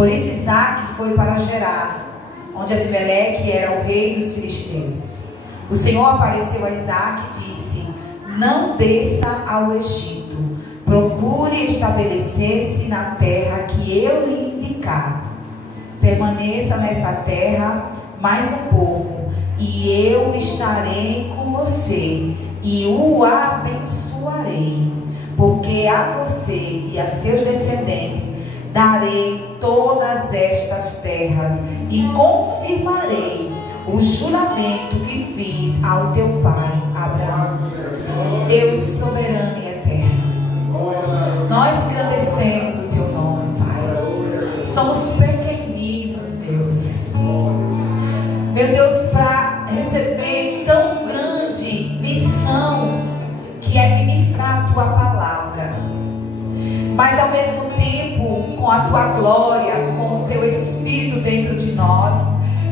Por isso Isaque foi para Gerar, onde Abimeleque era o rei dos filisteus. O Senhor apareceu a Isaque e disse: não desça ao Egito, procure estabelecer-se na terra que eu lhe indicar. Permaneça nessa terra mais um pouco, e eu estarei com você e o abençoarei, porque a você e a seus descendentes darei todas estas terras e confirmarei o juramento que fiz ao teu pai Abraão. Deus soberano e eterno, nós agradecemos o teu nome, Pai. Somos pequeninos, Deus. Meu Deus, para receber tão grande missão que é ministrar a tua palavra, mas ao mesmo tempo, com a tua glória, com o teu Espírito dentro de nós,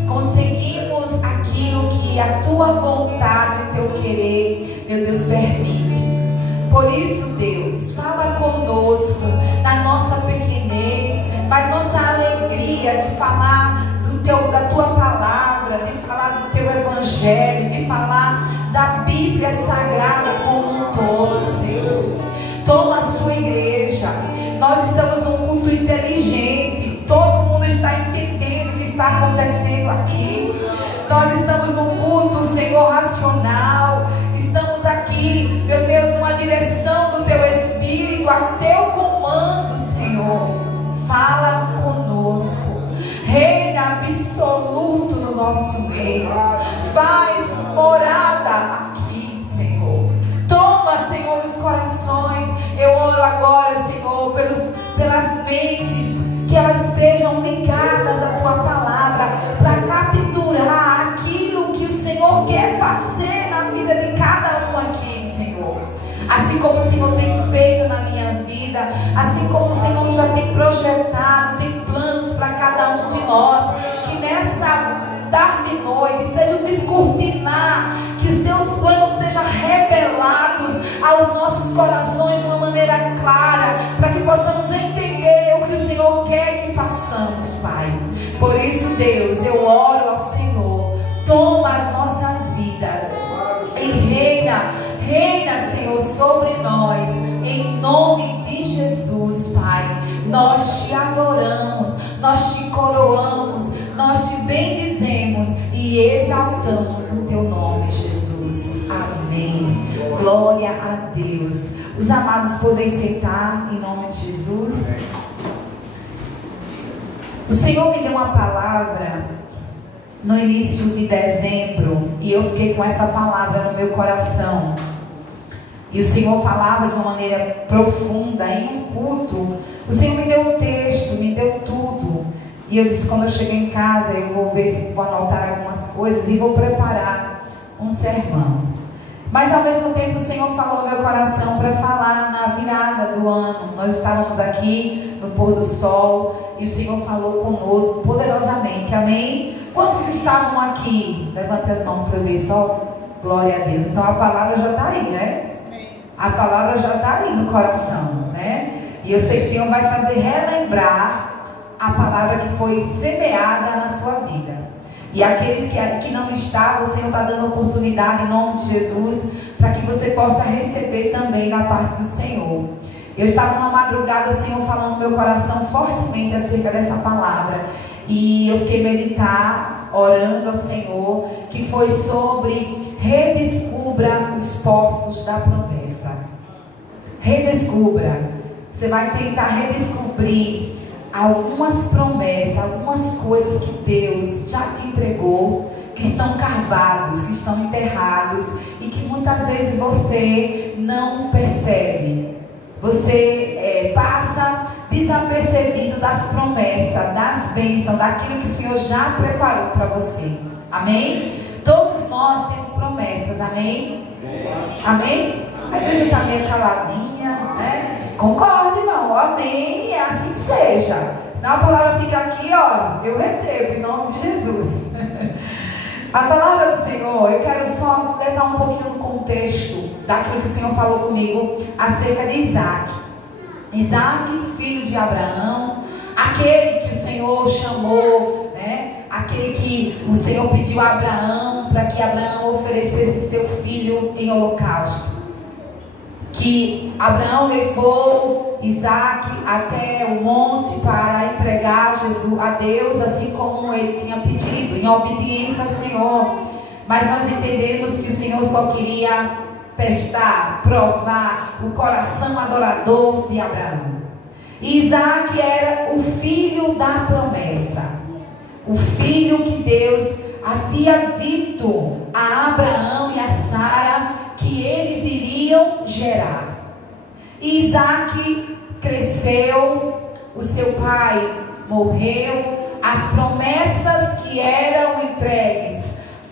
conseguimos aquilo que a tua vontade, o teu querer, meu Deus, permite. Por isso, Deus, fala conosco na nossa pequenez, mas nossa alegria de falar da tua palavra, de falar do teu evangelho, de falar da Bíblia Sagrada como um todo, Senhor. Toma a sua igreja. Nós estamos num culto inteligente. Todo mundo está entendendo o que está acontecendo aqui. Nós estamos num culto, Senhor, racional. Estamos aqui, meu Deus, numa direção do teu Espírito, a teu comando, Senhor. Fala conosco. Reina absoluto no nosso meio. Faz morada aqui, Senhor. Toma, Senhor, os corações. Eu oro agora, Senhor, pelas mentes, que elas estejam ligadas à tua palavra, para capturar aquilo que o Senhor quer fazer na vida de cada um aqui, Senhor. Assim como o Senhor tem feito na minha vida, assim como o Senhor já tem projetado, tem planos para cada um de nós, que nessa tarde e noite seja um descortinar, que os teus planos sejam revelados aos nossos corações de uma maneira clara, para que possamos entender o que o Senhor quer que façamos, Pai. Por isso, Deus, eu oro ao Senhor, toma as nossas vidas e reina, Senhor, sobre nós, em nome de Jesus, Pai. Nós te adoramos, nós te coroamos, nós te bendizemos e exaltamos o teu nome, Jesus. Amém. Glória a Deus. Os amados podem sentar em nome de Jesus. O Senhor me deu uma palavra no início de dezembro e eu fiquei com essa palavra no meu coração. E o Senhor falava de uma maneira profunda em um culto. O Senhor me deu um texto, me deu tudo. E eu disse, quando eu cheguei em casa, eu vou ver, vou anotar algumas coisas e vou preparar um sermão. Mas ao mesmo tempo o Senhor falou no meu coração para falar na virada do ano. Nós estávamos aqui no pôr do sol e o Senhor falou conosco poderosamente. Amém? Quantos estavam aqui? Levante as mãos para eu ver só. Glória a Deus. Então a palavra já está aí, né? A palavra já está aí no coração, né? E eu sei que o Senhor vai fazer relembrar a palavra que foi semeada na sua vida. E aqueles que não estavam, o Senhor está dando oportunidade em nome de Jesus, para que você possa receber também da parte do Senhor. Eu estava numa madrugada, o Senhor falando no meu coração fortemente acerca dessa palavra. E eu fiquei meditar, orando ao Senhor, que foi sobre redescubra os poços da promessa. Redescubra. Você vai tentar redescobrir algumas promessas, algumas coisas que Deus já te entregou, que estão cavados, que estão enterrados e que muitas vezes você não percebe. Você passa desapercebido das promessas, das bênçãos, daquilo que o Senhor já preparou para você. Amém? Todos nós temos promessas, amém? Amém? A igreja está meio caladinha, né? Concorde, irmão, amém, assim seja. Senão a palavra fica aqui, ó, eu recebo em nome de Jesus. A palavra do Senhor, eu quero só levar um pouquinho do contexto daquilo que o Senhor falou comigo acerca de Isaque. Isaque, filho de Abraão, aquele que o Senhor Senhor chamou, né? Aquele que o Senhor pediu a Abraão para que Abraão oferecesse seu filho em holocausto. Que Abraão levou Isaac até o monte para entregar a Deus, assim como ele tinha pedido, em obediência ao Senhor. Mas nós entendemos que o Senhor só queria testar, provar o coração adorador de Abraão. E Isaac era o filho da promessa, o filho que Deus havia dito a Abraão e a Sara que eles iriam gerar. E Isaac cresceu, o seu pai morreu, as promessas que eram entregues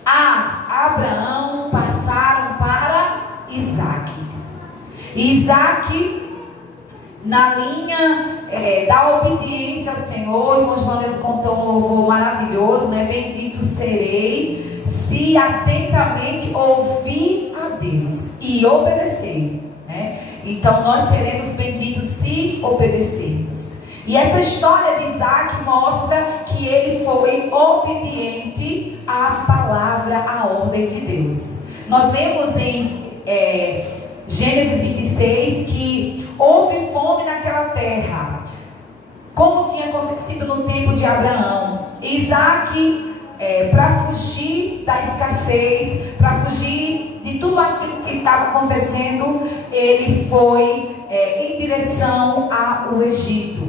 a Abraão passaram para Isaac. E Isaac, na linha da obediência ao Senhor, irmãos Vanessa contou um louvor maravilhoso, né? Bendito serei se atentamente ouvir a Deus e obedecer, né? Então nós seremos benditos se obedecermos. E essa história de Isaac mostra que ele foi obediente à palavra, à ordem de Deus. Nós lemos em Gênesis 26 que houve fome naquela terra, como tinha acontecido no tempo de Abraão. Isaac, para fugir da escassez, para fugir de tudo aquilo que estava acontecendo, ele foi em direção ao Egito.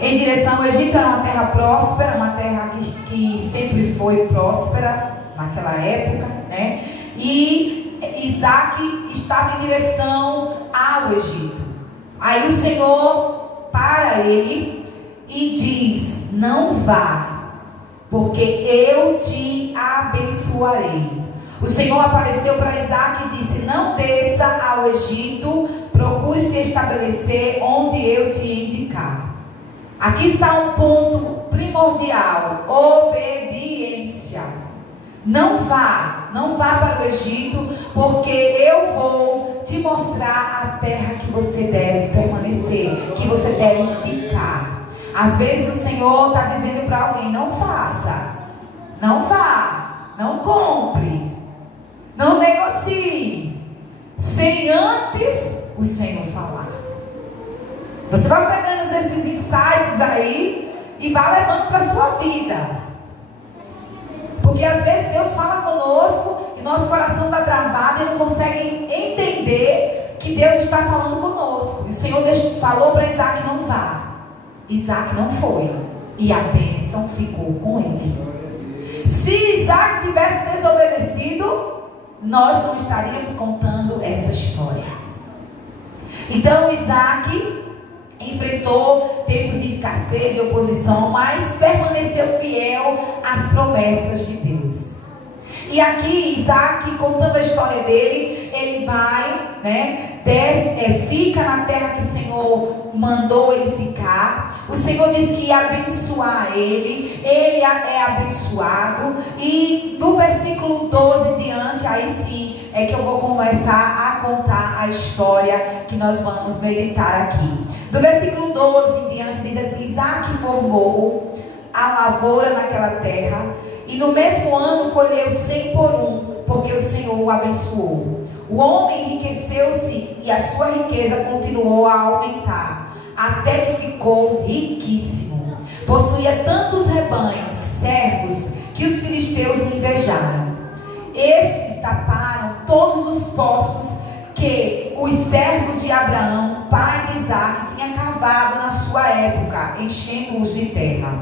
Em direção ao Egito, era uma terra próspera, uma terra que sempre foi próspera naquela época, né? E Isaac estava em direção ao Egito. Aí o Senhor para ele e diz: não vá, porque eu te abençoarei. O Senhor apareceu para Isaac e disse: não desça ao Egito, procure se estabelecer onde eu te indicar. Aqui está um ponto primordial: obediência. Não vá para o Egito, porque eu vou te mostrar a terra que você deve permanecer, que você deve ficar. Às vezes o Senhor está dizendo para alguém: não faça, não vá, não compre, não negocie, sem antes o Senhor falar. Você vai pegando esses insights aí e vai levando para a sua vida. Porque às vezes Deus fala conosco e nosso coração está travado e não consegue entender que Deus está falando conosco. E o Senhor falou para Isaac: não vá. Isaac não foi. E a bênção ficou com ele. Se Isaac tivesse desobedecido, nós não estaríamos contando essa história. Então Isaac enfrentou tempos de escassez, de oposição, mas permaneceu fiel às promessas de Deus. E aqui Isaac, contando a história dele, ele vai, né, desce, fica na terra que o Senhor mandou ele ficar. O Senhor diz que ia abençoar ele é abençoado. E do versículo 12 em diante, aí sim é que eu vou começar a contar a história que nós vamos meditar aqui. Do versículo 12 em diante diz assim: Isaac formou a lavoura naquela terra, e no mesmo ano colheu 100 por um, porque o Senhor o abençoou. O homem enriqueceu-se e a sua riqueza continuou a aumentar, até que ficou riquíssimo. Possuía tantos rebanhos, servos, que os filisteus lhe invejaram. Estes taparam todos os poços que os servos de Abraão, pai de Isaac, tinha cavado na sua época, enchendo-os de terra.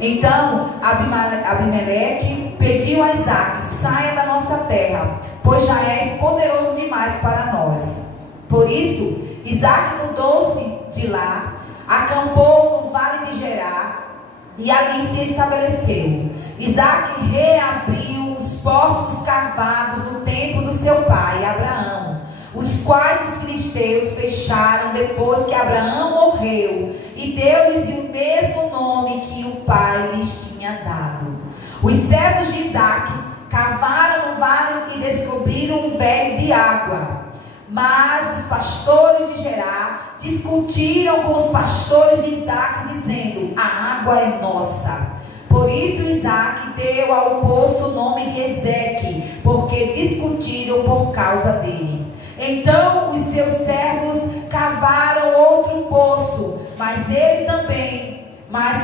Então Abimeleque pediu a Isaac: saia da nossa terra, pois já és poderoso demais para nós. Por isso Isaac mudou-se de lá, acampou no vale de Gerar e ali se estabeleceu. Isaac reabriu os poços cavados no tempo do seu pai Abraão, os quais os filisteus fecharam depois que Abraão morreu, e deu-lhes o mesmo nome que o pai lhes tinha dado. Os servos de Isaac cavaram no vale e descobriram um velho de água, Mas os pastores de Gerar discutiram com os pastores de Isaac, dizendo: a água é nossa. Por isso Isaac deu ao poço o nome de Ezeque, porque discutiram por causa dele. Então os seus servos cavaram outro poço, mas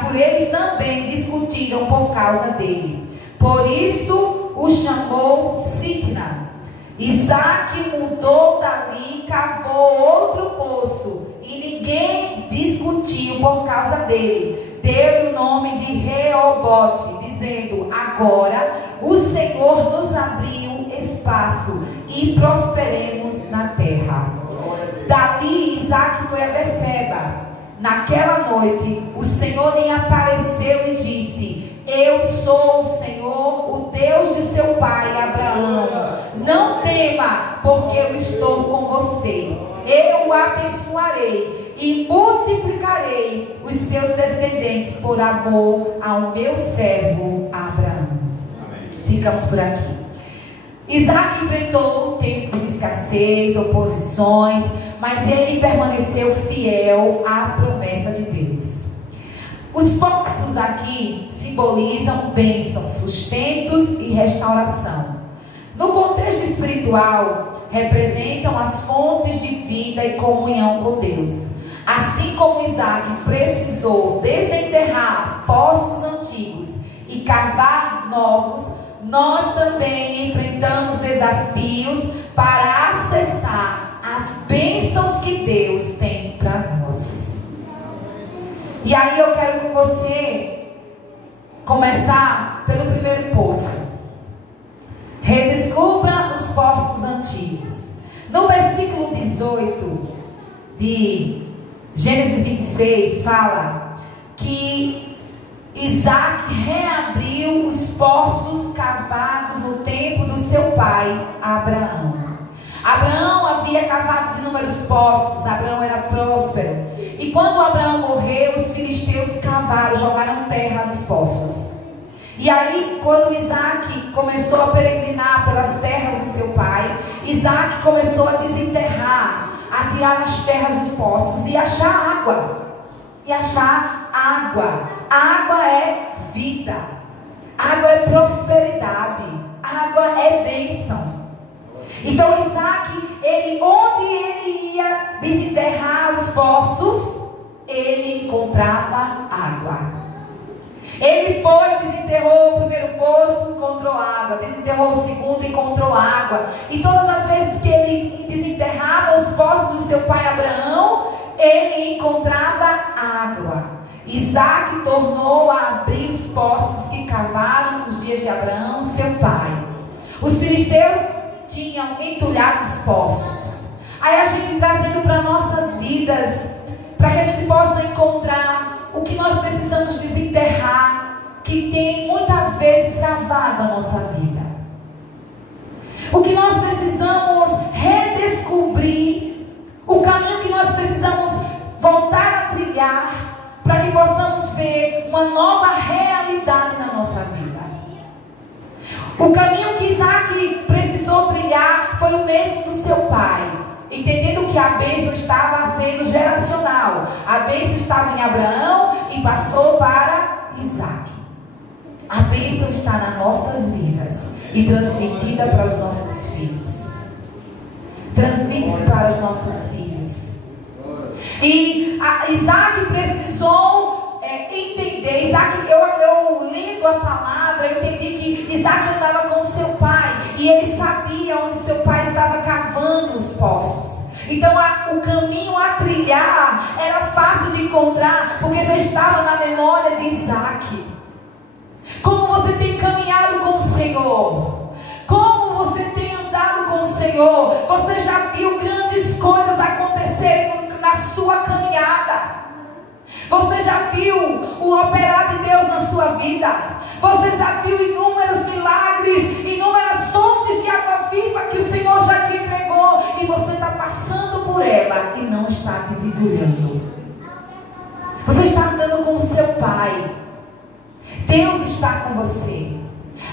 por eles também discutiram por causa dele. Por isso o chamou Sitna. Isaac mudou dali e cavou outro poço, e ninguém discutiu por causa dele. Deu o nome de Reobote, dizendo: agora o Senhor nos abriu espaço e prosperemos na terra. Dali Isaac foi a Berseba. Naquela noite o Senhor lhe apareceu e disse: eu sou o Senhor, o Deus de seu pai Abraão. Não tema, porque eu estou com você. Eu o abençoarei e multiplicarei os seus descendentes por amor ao meu servo Abraão. Amém. Ficamos por aqui. Isaac enfrentou tempos de escassez, oposições, mas ele permaneceu fiel à promessa de Deus. Os poços aqui simbolizam bênçãos, sustentos e restauração. No contexto espiritual, representam as fontes de vida e comunhão com Deus. Assim como Isaac precisou desenterrar poços antigos e cavar novos, nós também enfrentamos desafios para acessar as bênçãos que Deus tem para nós. E aí eu quero com você começar pelo primeiro poço. Redescubra os poços antigos. No versículo 18 de Gênesis 26 fala que Isaac reabriu os poços cavados no tempo do seu pai Abraão. Abraão havia cavado inúmeros poços. Abraão era próspero. E quando Abraão morreu, os filisteus cavaram, jogaram terra nos poços. E aí, quando Isaac começou a peregrinar pelas terras do seu pai, Isaac começou a desenterrar, a tirar nas terras dos poços e achar água. A água é vida. Água é prosperidade. Água é bênção. Então Isaac, onde ele ia desenterrar os poços, ele encontrava água. Ele foi, desenterrou o primeiro poço, encontrou água. Desenterrou o segundo, encontrou água. E todas as vezes que ele desenterrava os poços do seu pai Abraão, ele encontrava água. Isaac tornou a abrir os poços que cavaram nos dias de Abraão, seu pai. Os filisteus tinham entulhado os poços. Aí a gente trazendo para nossas vidas, para que a gente possa encontrar o que nós precisamos desenterrar, que tem muitas vezes travado a nossa vida. O que nós precisamos redescobrir, o caminho que nós precisamos voltar a trilhar, para que possamos ver uma nova realidade na nossa vida. O caminho que Isaac precisou trilhar foi o mesmo do seu pai, entendendo que a bênção estava sendo geracional. A bênção estava em Abraão e passou para Isaac. A bênção está nas nossas vidas e transmitida para os nossos filhos. Transmite-se para os nossos filhos. E Isaac precisou entender. Eu lendo a palavra, eu entendi que Isaac andava com o seu pai e ele sabia onde seu pai estava cavando os poços. Então o caminho a trilhar era fácil de encontrar, porque já estava na memória de Isaac. Como você tem caminhado com o Senhor? Como você tem andado com o Senhor? Você já viu grandes coisas acontecerem na sua caminhada? Você já viu o operar de Deus na sua vida? Você já viu inúmeros milagres, inúmeras fontes de água viva que o Senhor já te entregou e você está passando por ela e não está desenvolvendo. Você está andando com o seu pai. Deus está com você.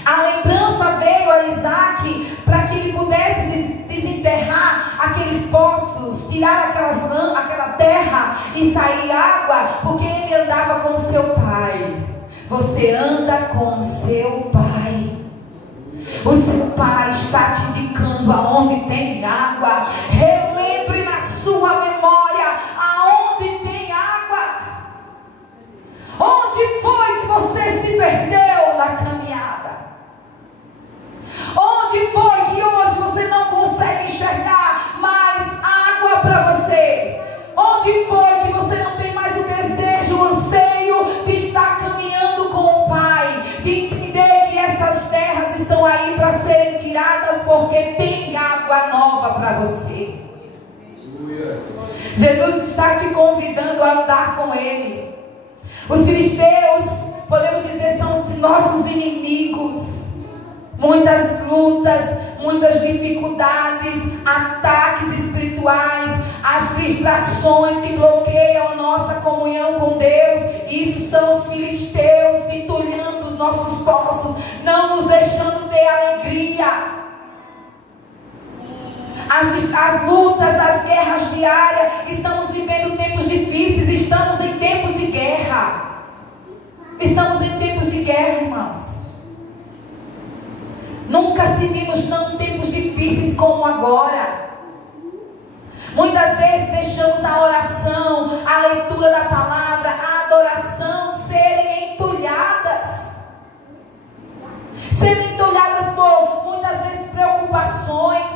A lembrança veio a Isaac para que ele pudesse desenterrar aqueles poços, tirar aquela terra e sair água, porque ele andava com o seu pai. Você anda com o seu pai. O seu pai está te indicando aonde tem água. Relembre na sua memória aonde tem água. Onde foi que você se perdeu na caminhada? Onde foi que hoje você não consegue enxergar mais água para você? Onde foi que você não tem mais o desejo, o anseio de estar caminhando com o Pai? De entender que essas terras estão aí para serem tiradas porque tem água nova para você. Jesus está te convidando a andar com Ele. Os filisteus, podemos dizer, são os nossos inimigos. Muitas lutas, muitas dificuldades, ataques espirituais, as distrações que bloqueiam a nossa comunhão com Deus. Isso são os filisteus entulhando os nossos poços, não nos deixando ter alegria. As lutas, as guerras diárias. Estamos vivendo tempos difíceis, estamos em tempos de guerra. Estamos em tempos de guerra, irmãos. Nunca se vimos tão tempos difíceis como agora. Muitas vezes deixamos a oração, a leitura da palavra, a adoração serem entulhadas. Serem entulhadas por muitas vezes preocupações,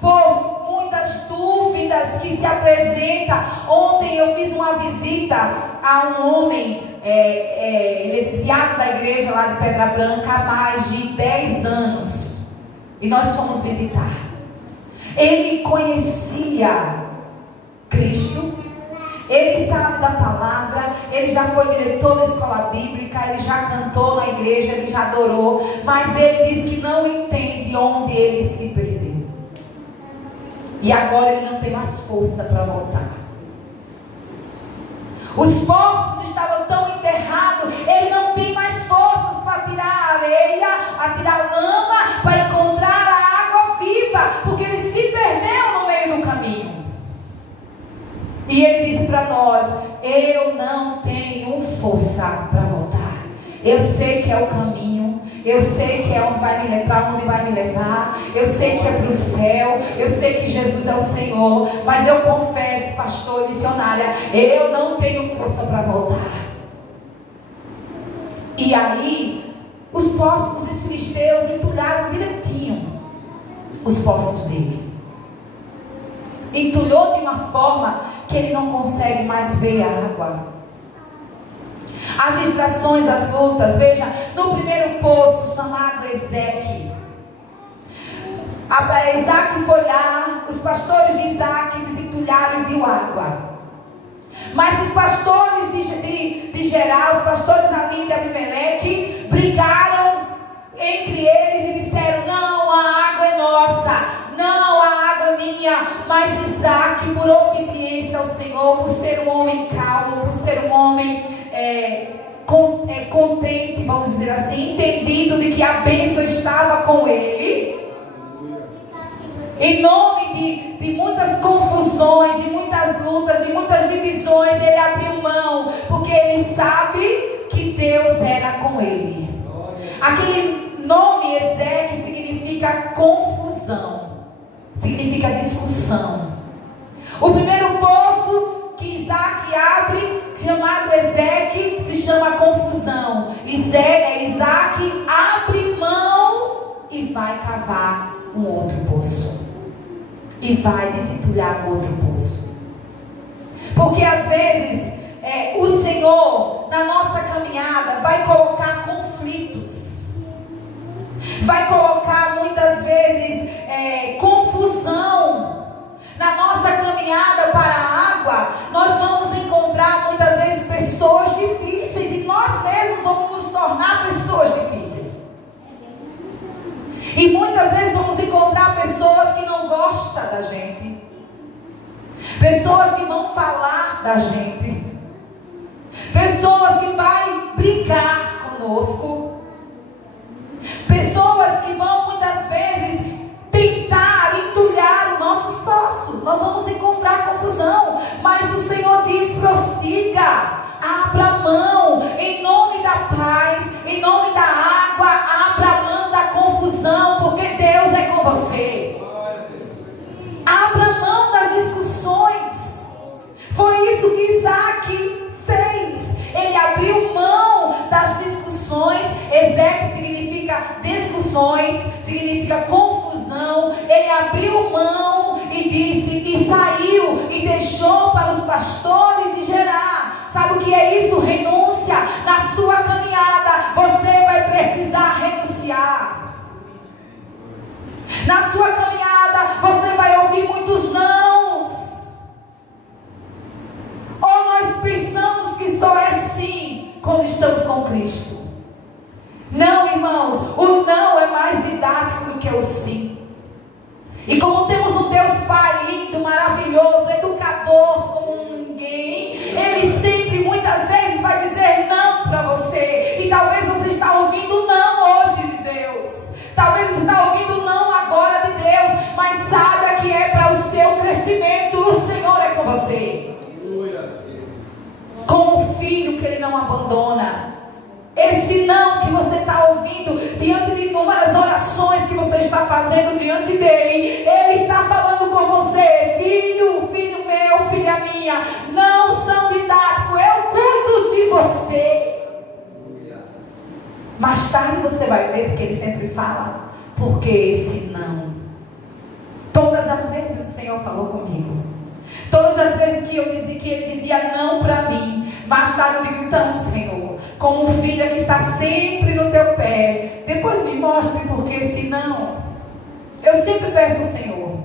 por muitas dúvidas que se apresentam. Ontem eu fiz uma visita a um homem, ele é desviado da igreja lá de Pedra Branca há mais de 10 anos. E nós fomos visitar. Ele conhecia Cristo, ele sabe da palavra, ele já foi diretor da escola bíblica, ele já cantou na igreja, ele já adorou, mas ele diz que não entende onde ele se perdeu. E agora ele não tem mais força para voltar. Os poços estavam tão enterrados, ele não tem mais forças para tirar areia, a tirar lama, para encontrar a água viva, porque ele se perdeu no meio do caminho. E ele disse para nós: eu não tenho força para voltar. Eu sei que é o caminho, eu sei que é onde vai me levar, onde vai me levar, eu sei que é para o céu, eu sei que Jesus é o Senhor, mas eu confesso, pastor e missionária, eu não tenho força para voltar. E aí, os poços dos filisteus entulharam direitinho os poços dele. Entulhou de uma forma que ele não consegue mais ver a água. As distrações, as lutas. Veja, no primeiro poço chamado Ezeque, Isaac foi lá, os pastores de Isaac desentulharam e viu água. Mas os pastores de Gerar, os pastores ali de Abimeleque, brigaram entre eles e disseram: não, a água é nossa, não, a água é minha. Mas Isaac, por obediência ao Senhor, por ser um homem calmo, por ser um homem contente, vamos dizer assim, entendido de que a bênção estava com ele, em nome de muitas confusões, de muitas lutas, de muitas divisões, ele abriu mão, porque ele sabe que Deus era com ele. Aquele nome Ezeque significa confusão, significa discussão. O primeiro poço que Isaac abre, chamado Ezeque, se chama confusão. Isaac abre mão e vai cavar um outro poço. E vai desentulhar um outro poço. Porque às vezes o Senhor, na nossa caminhada, vai colocar conflitos. Vai colocar muitas vezes confusão. Na nossa caminhada para a água, nós vamos encontrar muitas vezes pessoas difíceis. E nós mesmos vamos nos tornar pessoas difíceis. E muitas vezes vamos encontrar pessoas que não gostam da gente. Pessoas que vão falar da gente. Pessoas que vão brigar conosco. Pessoas que vão muitas vezes tentar entulhar o paz, em nome da água, abra mão da confusão, porque Deus é com você. Abra mão das discussões. Foi isso que Isaac fez. Ele abriu mão das discussões. Ezequiel significa discussões, significa confusão. Ele abriu mão e disse, e saiu e deixou para os pastores de Gerar. Sabe o que é isso? Renúncia. Na sua caminhada você vai precisar renunciar. Na sua caminhada você vai ouvir muitos nãos. Ou nós pensamos que só é sim quando estamos com Cristo. Não, irmãos, o não é mais didático do que o sim. E como temos um Deus Pai lindo, maravilhoso, educador como ninguém, Ele sempre, muitas vezes, vai dizer não para você. E talvez você está ouvindo não hoje de Deus. Talvez você está ouvindo não agora de Deus. Mas saiba que é para o seu crescimento. O Senhor é com você. Como um filho que Ele não abandona. Esse não que você está ouvindo diante de inúmeras orações que você está fazendo diante dele, Ele está falando com você: filho, filho meu, filha minha, não são didáticos, eu cuido de você. Mais tarde você vai ver, porque Ele sempre fala, porque esse não. Todas as vezes o Senhor falou comigo. Todas as vezes que Ele dizia não para mim, mais tarde eu digo: então, Senhor, como filha que está sempre no teu pé, depois me mostre porque senão. Eu sempre peço ao Senhor,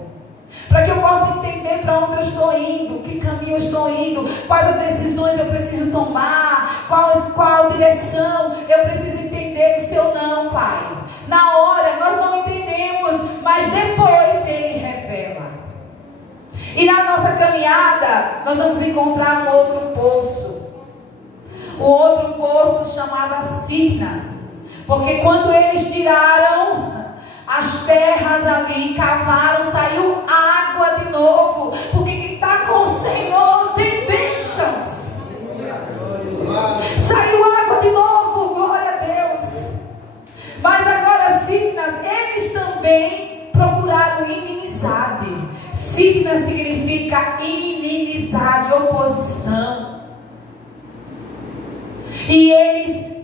para que eu possa entender para onde eu estou indo, que caminho eu estou indo, quais as decisões eu preciso tomar, qual direção eu preciso entender o seu não, Pai. Na hora nós não entendemos, mas depois Ele revela. E na nossa caminhada nós vamos encontrar um outro poço. O outro poço chamava Sitna, porque quando eles tiraram as terras ali, cavaram, saiu água de novo, porque quem está com o Senhor tem bênçãos. Saiu água de novo, glória a Deus. Mas agora Sitna, eles também procuraram inimizade. Sitna significa inimizade, oposição. E eles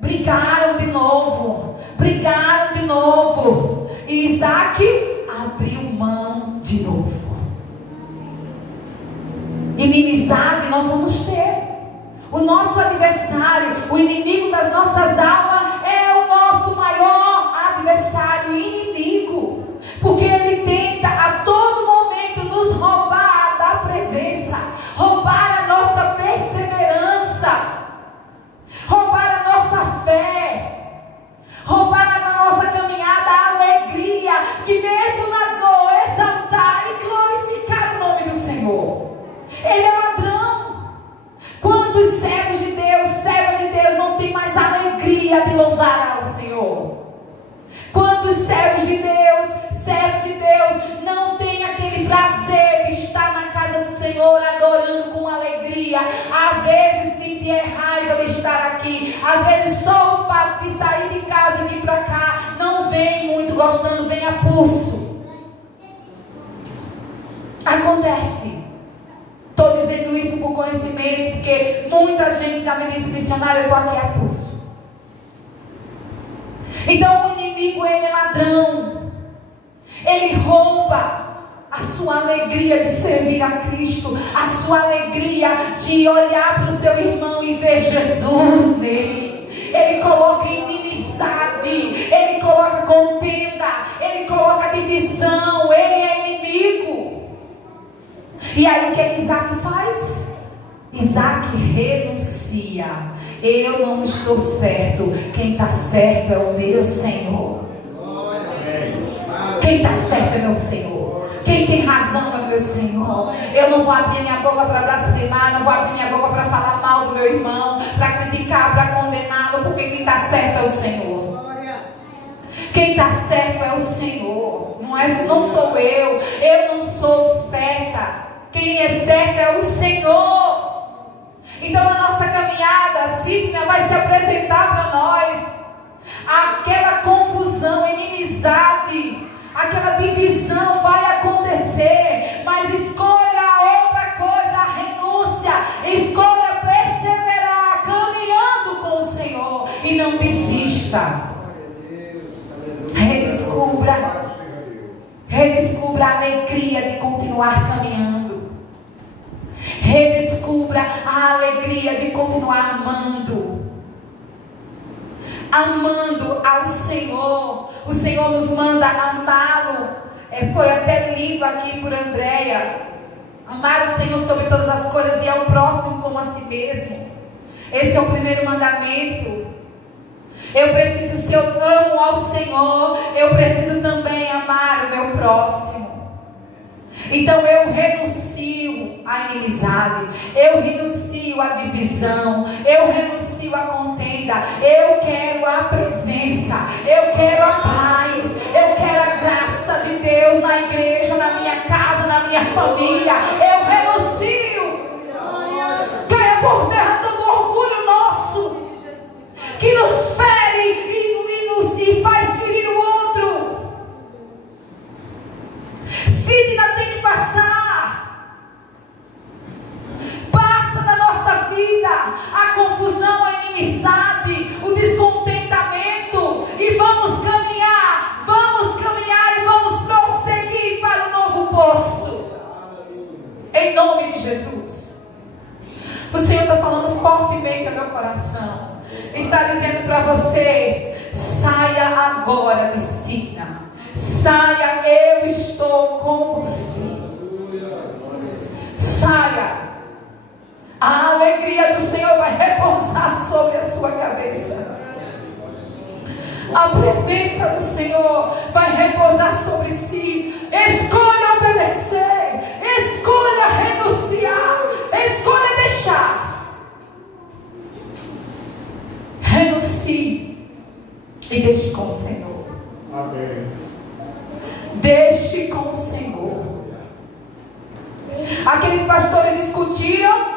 brigaram de novo. E Isaac abriu mão de novo. Inimizade nós vamos ter. O nosso adversário, o inimigo das nossas almas, é o nosso maior adversário e inimigo. Porque ele tenta a todo momento nos roubar da presença, roubar a nossa perseverança, roubar a nossa fé, roubar na nossa caminhada a alegria de mesmo na dor exaltar e glorificar o nome do Senhor. Ele é ladrão. Quantos servos de Deus, servas de Deus não tem mais alegria de louvar ao Senhor? Quantos servos de Deus, servos de Deus não tem aquele prazer de estar na casa do Senhor adorando com alegria? Às vezes sentir raiva de estar aqui, às vezes só o fato de sair de casa e vir para cá não vem muito gostando, vem a pulso. Acontece. Estou dizendo isso por conhecimento, porque muita gente já me disse: missionário, eu estou aqui a pulso. Então o inimigo, ele é ladrão. Ele rouba a sua alegria de servir a Cristo, a sua alegria de olhar para o seu irmão e ver Jesus nele. Ele coloca inimizade, ele coloca contenda, ele coloca divisão, ele é inimigo. E aí o que é que Isaac faz? Isaac renuncia. Eu não estou certo, quem está certo é o meu Senhor. Quem está certo é meu Senhor. Quem tem razão é meu Senhor. Eu não vou abrir minha boca para blasfemar, não vou abrir minha boca para falar mal do meu irmão, para criticar, para condená-lo, porque quem está certo é o Senhor. Quem está certo é o Senhor. Não sou eu não sou certa. Quem é certo é o Senhor. Então na nossa caminhada, Sitna vai se apresentar e não desista. Redescubra a alegria de continuar caminhando. Redescubra a alegria de continuar amando ao Senhor. O Senhor nos manda amá-lo. Foi até lido aqui por Andréia. Amar o Senhor sobre todas as coisas e ao próximo como a si mesmo. Esse é o primeiro mandamento. Eu preciso, se eu amo ao Senhor, eu preciso também amar o meu próximo. Então eu renuncio à inimizade, eu renuncio à divisão, eu renuncio à contenda. Eu quero a presença, eu quero a paz, eu quero a graça de Deus na igreja, na minha casa, na minha família. Eu renuncio. Caia por terra todo orgulho nosso que nos fere e faz ferir o outro. Sidna tem que passar. Passa da nossa vida a confusão, a inimizade, o descontentamento, e vamos caminhar e vamos prosseguir para o novo poço. Em nome de Jesus. O Senhor está falando fortemente ao meu coração. Está dizendo para você: saia agora de Sidna. Saia, eu estou com você. Saia. A alegria do Senhor vai repousar sobre a sua cabeça. A presença do Senhor vai repousar sobre si. Escolha obedecer. Escolha renunciar. Escolha deixar. Renuncie e deixe com o Senhor. Amém. Deixe com o Senhor. Aqueles pastores discutiram,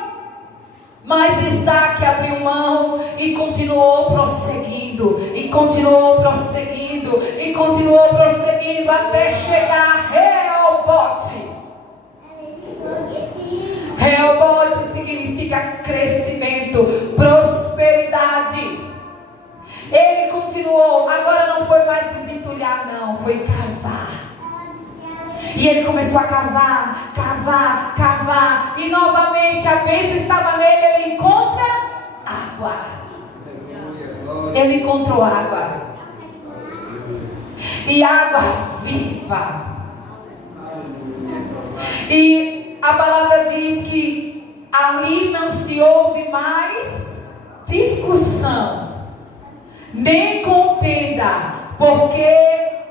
mas Isaac abriu mão e continuou prosseguindo, e continuou prosseguindo, e continuou prosseguindo até chegar a Reobote. Reobote significa crescimento, prosperidade. Ele continuou, agora não foi mais desentulhar, não, foi cavar. E ele começou a cavar, cavar, cavar. E novamente a bênção estava nele. Ele encontra água. Ele encontrou água. E água viva. E a palavra diz que ali não se ouve mais discussão, nem contenda, porque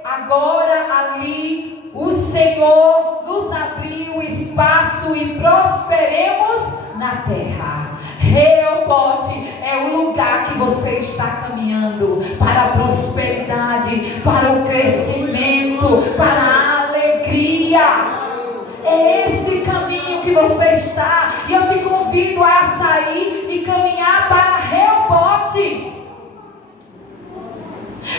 agora ali o Senhor nos abriu espaço e prosperemos na terra. Reobote é o lugar que você está caminhando para a prosperidade, para o crescimento, para a alegria. É esse caminho que você está, e eu te convido a sair e caminhar para Reobote.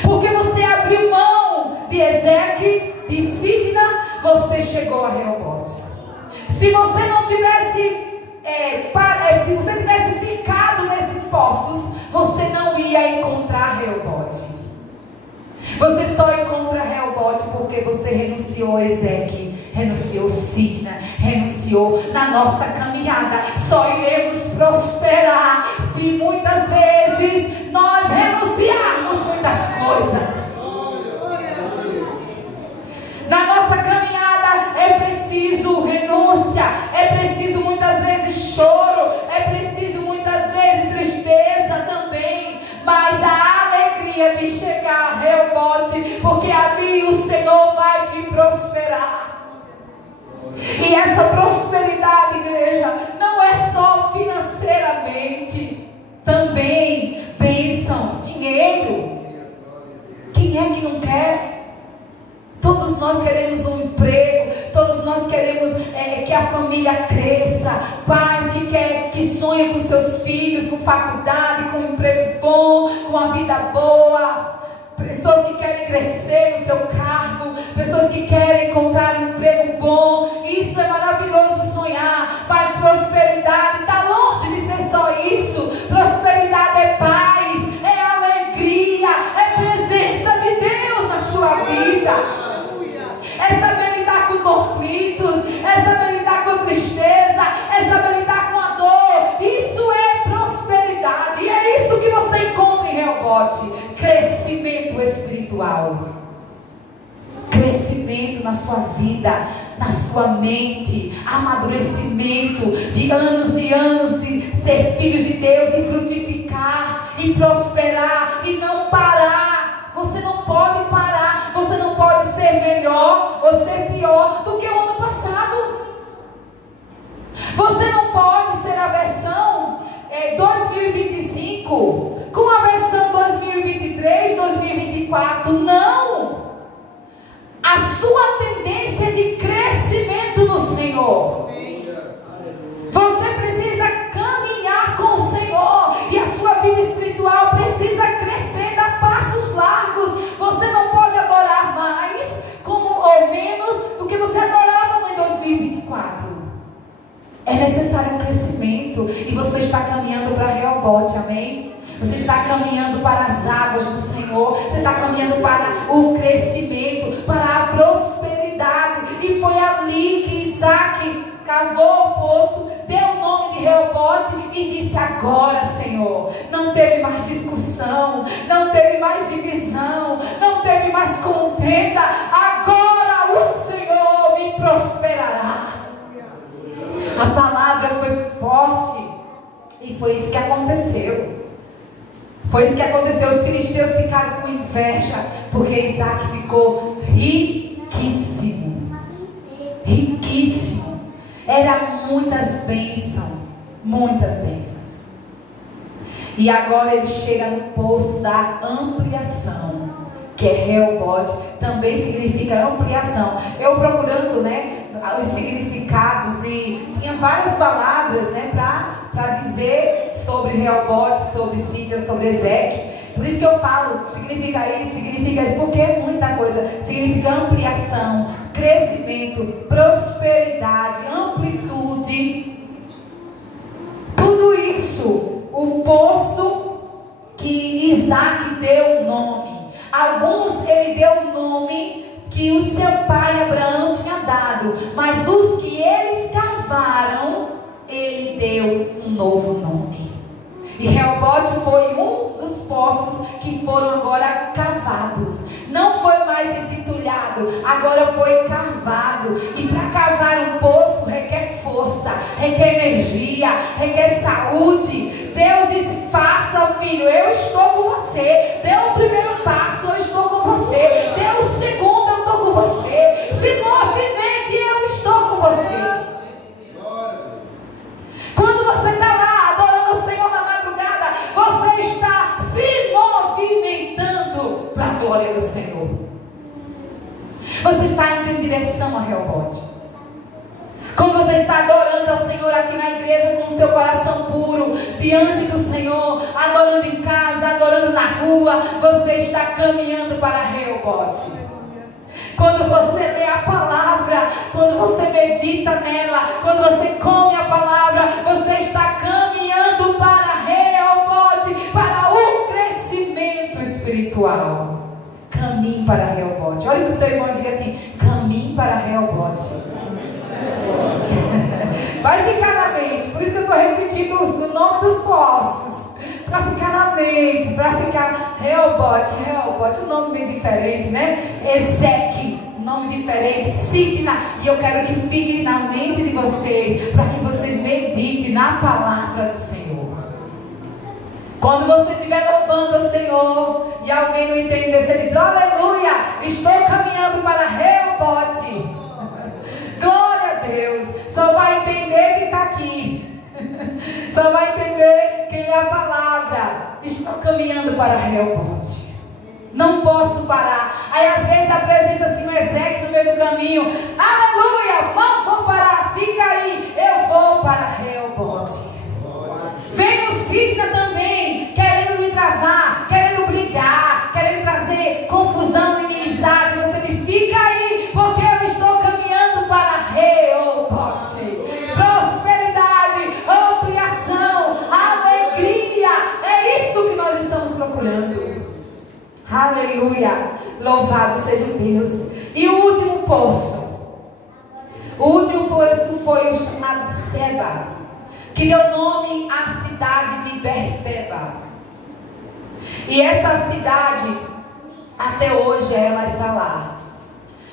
Porque você abriu mão de Ezeque, de Sidna, você chegou a Reobote. Se você não tivesse se você tivesse ficado nesses poços, você não ia encontrar Reobote. Você só encontra Reobote porque você renunciou a Ezeque, renunciou Sidna, renunciou. Na nossa caminhada só iremos prosperar se muitas vezes nós renunciarmos muitas coisas. Na nossa caminhada é preciso renúncia, é preciso muitas vezes choro, é preciso muitas vezes tristeza também, mas a alegria de chegar a Reobote, porque ali o Senhor vai te prosperar. E essa prosperidade, igreja, não é só financeiramente, também bênçãos, dinheiro. Quem é que não quer? Todos nós queremos um emprego, todos nós queremos que a família cresça, pais que sonham com seus filhos, com faculdade, com um emprego bom, com uma vida boa, pessoas que querem crescer no seu cargo, pessoas que querem encontrar um emprego bom. Isso é maravilhoso sonhar, mas prosperidade está longe de ser só isso. Prosperidade é paz, é alegria. Reobote, crescimento espiritual. Crescimento na sua vida, na sua mente, amadurecimento de anos e anos de ser filhos de Deus e frutificar e prosperar e não parar. Você não pode parar, você não pode ser melhor ou ser pior do que o ano passado. Você não pode ser a versão 2025 com a versão 2023, 2024, não. A sua tendência é de crescimento no Senhor. Você precisa caminhar com o Senhor. E a sua vida espiritual precisa crescer, dar passos largos. Você não pode adorar mais ou menos do que você adorava em 2024. É necessário um crescimento. E você está caminhando para Reobote, amém? Você está caminhando para as águas do Senhor. Você está caminhando para o crescimento, para a prosperidade. E foi ali que Isaac cavou o poço, deu o nome de Reobote e disse: agora, Senhor, não teve mais discussão, não teve mais divisão, não teve mais contenda. Agora o Senhor me prosperará. A palavra foi forte e foi isso que aconteceu. Foi isso que aconteceu. Os filisteus ficaram com inveja, porque Isaac ficou riquíssimo. Riquíssimo. Era muitas bênçãos. Muitas bênçãos. E agora ele chega no poço da ampliação, que é Reobote. Também significa ampliação. Eu procurando, os significados, e tinha várias palavras, para dizer sobre Reobote, sobre Sítia, sobre Ezeque. Por isso que eu falo, significa isso, porque é muita coisa. Significa ampliação, crescimento, prosperidade, amplitude. Tudo isso, o poço que Isaac deu o nome. Alguns ele deu o nome que o seu pai Abraão tinha dado, mas os que eles cavaram, ele deu um novo nome. E Reobote foi um dos poços que foram agora cavados. Não foi mais desentulhado, agora foi cavado. E para cavar um poço requer força, requer energia, requer saúde. Deus disse: faça, filho, eu estou com você. Dê o primeiro passo, eu estou com você. Dê o segundo, eu estou com você. Se movimente, eu estou com você. Quando você está lá adorando o Senhor na madrugada, você está se movimentando para a glória do Senhor. Você está indo em direção a Reobote. Quando você está adorando ao Senhor aqui na igreja com o seu coração puro, diante do Senhor, adorando em casa, adorando na rua, você está caminhando para Reobote. Quando você lê a palavra, quando você medita nela, quando você come a palavra, você está caminhando para Reobote, para o crescimento espiritual. Caminhe para Reobote. Olha para o seu irmão e diga assim: caminhe para Reobote. Vai ficar na mente. Por isso que eu estou repetindo o nome dos poços, para ficar na mente, para ficar Reobote, um nome bem diferente, Ezeque, nome diferente. Signa, e eu quero que fique na mente de vocês, para que vocês meditem na palavra do Senhor. Quando você estiver louvando o Senhor e alguém não entender, você diz: aleluia, estou caminhando para Reobote. Glória a Deus. Só vai entender quem está aqui. Só vai entender quem é a palavra. Estou caminhando para Reobote. Não posso parar. Aí às vezes apresenta-se um Ezeque no meio do caminho. Aleluia, não vou parar, fica aí. Eu vou para Reobote. Vem o Sítia também, querendo me travar, querendo brigar, querendo trazer confusão, inimizade. Você diz: fica aí, porque eu estou caminhando para Reobote. Prosperidade, ampliação, alegria. É isso que nós estamos procurando. Aleluia. Louvado seja Deus. E o último poço. O último poço foi o chamado Seba, que deu nome à cidade de Berseba. E essa cidade, até hoje, ela está lá.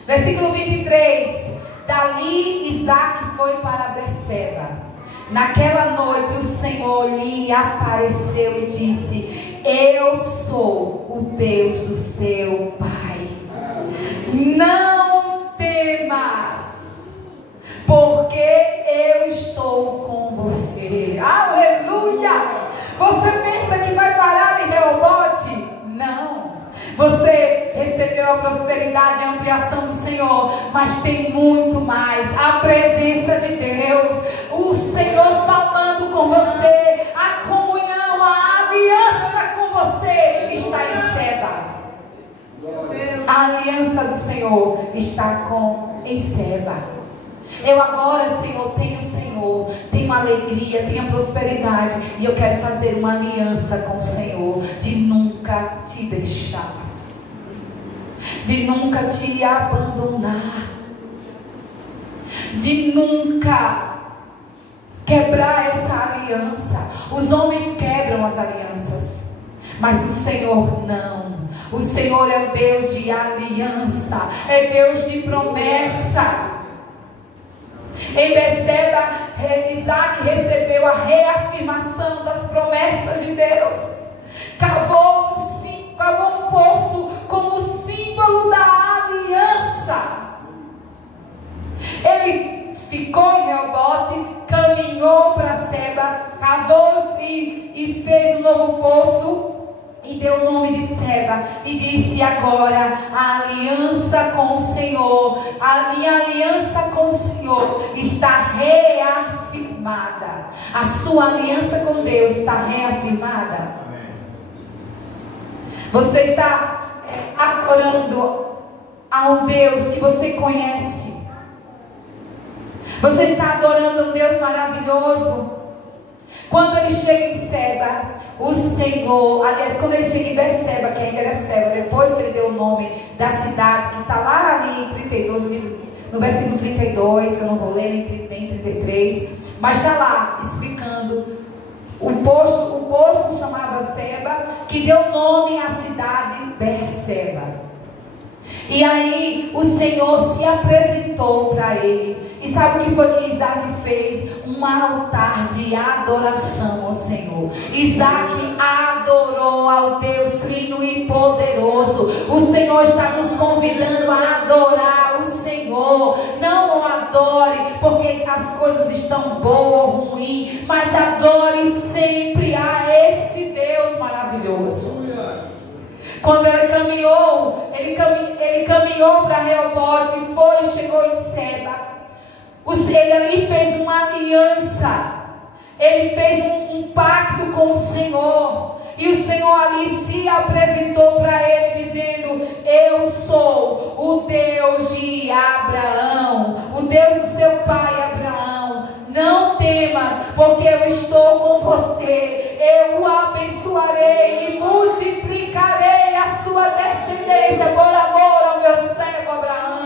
Versículo 23. Dali Isaac foi para Berseba. Naquela noite o Senhor lhe apareceu e disse: eu sou o Deus do seu pai. Não temas, porque eu estou com você. Aleluia! Você pensa que vai parar em Reobote? Não. Você recebeu a prosperidade e a ampliação do Senhor, mas tem muito mais. A presença de Deus, o Senhor falando com você, a comunhão, a aliança com você está em Seba. A aliança do Senhor está em Seba. Eu agora, Senhor, tenho alegria, tenho prosperidade, e eu quero fazer uma aliança com o Senhor, de nunca te deixar, de nunca te abandonar, de nunca quebrar essa aliança. Os homens quebram as alianças, mas o Senhor não. O Senhor é o Deus de aliança, é Deus de promessa. Em Berseba, Isaac recebeu a reafirmação das promessas de Deus. Cavou um poço como símbolo da aliança. Ele ficou em Reobote, caminhou para Seba, cavou e fez um novo poço, e deu o nome de Seba, e disse: agora a aliança com o Senhor, a minha aliança com o Senhor está reafirmada. A sua aliança com Deus está reafirmada. Você está adorando a um Deus que você conhece. Você está adorando um Deus maravilhoso. Quando ele chega em Seba, o Senhor, aliás, quando ele chega em Berseba, que ainda era Seba, depois que ele deu o nome da cidade, que está lá ali em 32, no versículo 32, que eu não vou ler, nem 33, mas está lá explicando. O poço chamava Seba, que deu nome à cidade Berseba. E aí o Senhor se apresentou para ele. E sabe o que foi que Isaac fez? Um altar de adoração ao Senhor. Isaac adorou ao Deus trino e poderoso. O Senhor está nos convidando a adorar o Senhor. Não o adore porque as coisas estão boas ou ruins, mas adore sempre a esse Deus maravilhoso. Quando ele caminhou para Reobote, chegou em Seba. Ele ali fez uma aliança. Ele fez um pacto com o Senhor. E o Senhor ali se apresentou para ele dizendo: eu sou o Deus de Abraão, o Deus do seu pai Abraão. Não temas, porque eu estou com você. Eu o abençoarei e multiplicarei a sua descendência por amor ao meu servo Abraão.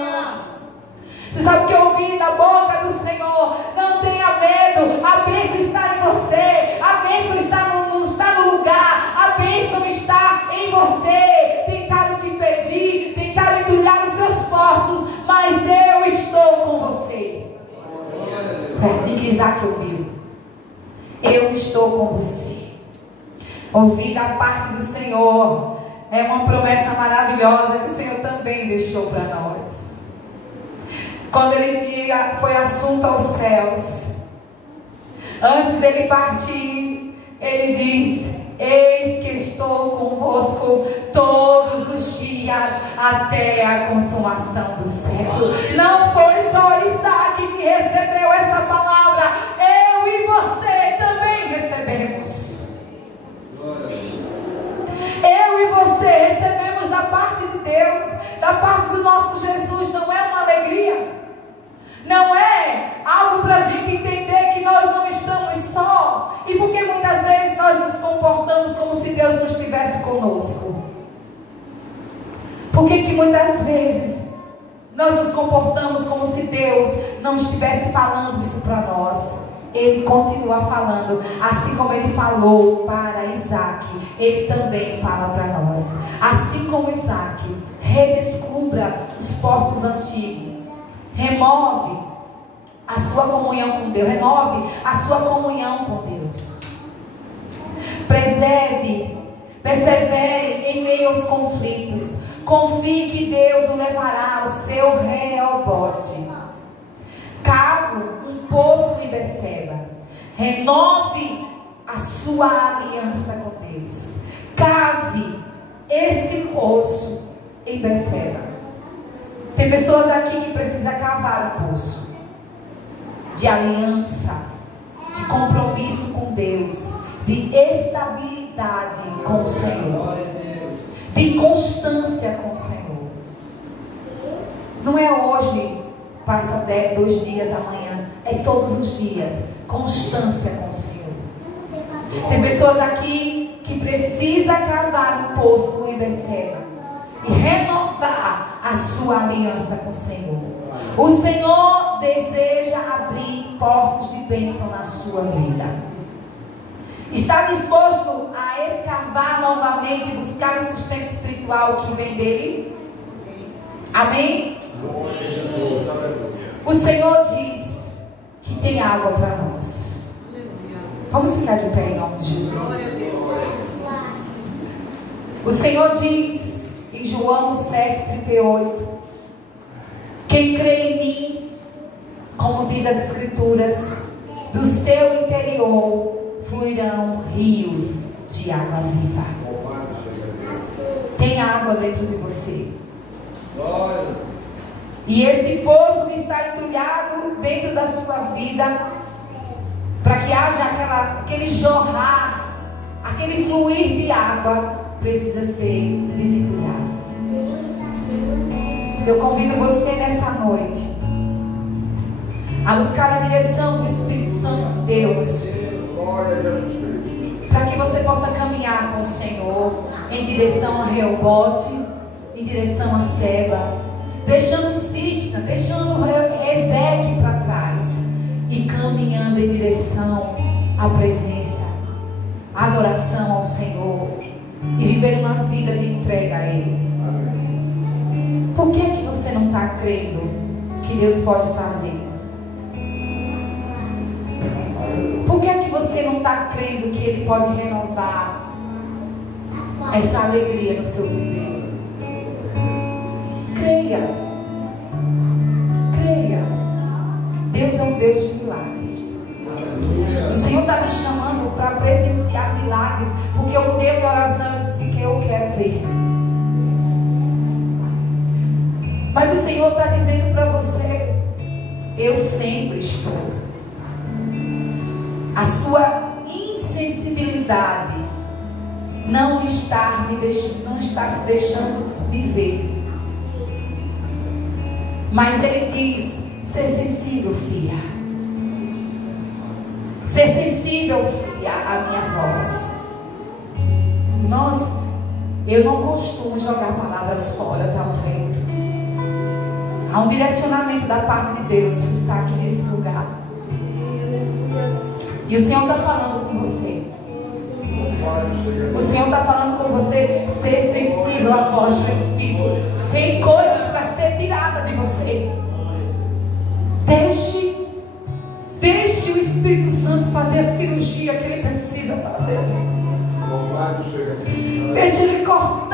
Você sabe o que eu ouvi da boca do Senhor? Não tenha medo, a bênção está em você, a bênção está no lugar, a bênção está em você. Tentaram te impedir, tentaram entulhar os seus poços, mas eu estou com você. É assim que Isaac ouviu: eu estou com você. Ouvir da parte do Senhor é uma promessa maravilhosa que o Senhor também deixou para nós. Quando ele foi assunto aos céus, antes dele partir, ele diz: eis que estou convosco todos os dias até a consumação do século. Não foi só Isaac que recebeu essa palavra, eu e você também recebemos. Eu e você recebemos da parte de Deus, da parte do nosso Jesus. Não é uma alegria? Não é algo para a gente entender que nós não estamos só? E porque muitas vezes nós nos comportamos como se Deus não estivesse conosco? Por que muitas vezes nós nos comportamos como se Deus não estivesse falando isso para nós? Ele continua falando, assim como ele falou para Isaac, ele também fala para como Isaac, redescubra os postos antigos. Remove a sua comunhão com Deus. Renove a sua comunhão com Deus. Persevere em meio aos conflitos. Confie que Deus o levará ao seu Reobote. Cave um poço em Beceba. Renove a sua aliança com Deus. Cave esse poço em Beceba. Tem pessoas aqui que precisam cavar um poço de aliança, de compromisso com Deus, de estabilidade com o Senhor, de constância com o Senhor. Não é hoje, passa 2 dias, amanhã, é todos os dias, constância com o Senhor. Tem pessoas aqui que precisam cavar um poço em Beceba e renovar a sua aliança com o Senhor. O Senhor deseja abrir poços de bênção na sua vida. Está disposto a escavar novamente e buscar o sustento espiritual que vem dele? Amém? O Senhor diz que tem água para nós. Vamos ficar de pé em nome de Jesus. O Senhor diz em João 7,38: quem crê em mim, como diz as Escrituras, do seu interior fluirão rios de água viva. Tem água dentro de você. E esse poço que está entulhado dentro da sua vida, para que haja aquele jorrar, aquele fluir de água, precisa ser desentulhado. Eu convido você nessa noite a buscar a direção do Espírito Santo de Deus, para que você possa caminhar com o Senhor em direção a Reobote, em direção a Seba, deixando Sitna, deixando Ezeque para trás e caminhando em direção à presença, à adoração ao Senhor e viver uma vida de entrega a Ele. Por que é que você não está crendo que Deus pode fazer? Por que é que você não está crendo que Ele pode renovar essa alegria no seu viver? Creia. Creia. Deus é um Deus de milagres. O Senhor está me chamando para presenciar milagres, porque eu mudei a minha oração e disse que eu quero ver. Mas o Senhor está dizendo para você: eu sempre estou. A sua insensibilidade não está se deixando me ver. Mas Ele diz: ser sensível, filha. Ser sensível, filha, à minha voz. Eu não costumo jogar palavras fora ao vento. Há um direcionamento da parte de Deus que está aqui nesse lugar. E o Senhor está falando com você. O Senhor está falando com você. Ser sensível à voz do Espírito. Tem coisas para ser tirada de você. Deixe o Espírito Santo fazer a cirurgia que Ele precisa fazer. Deixe Ele cortar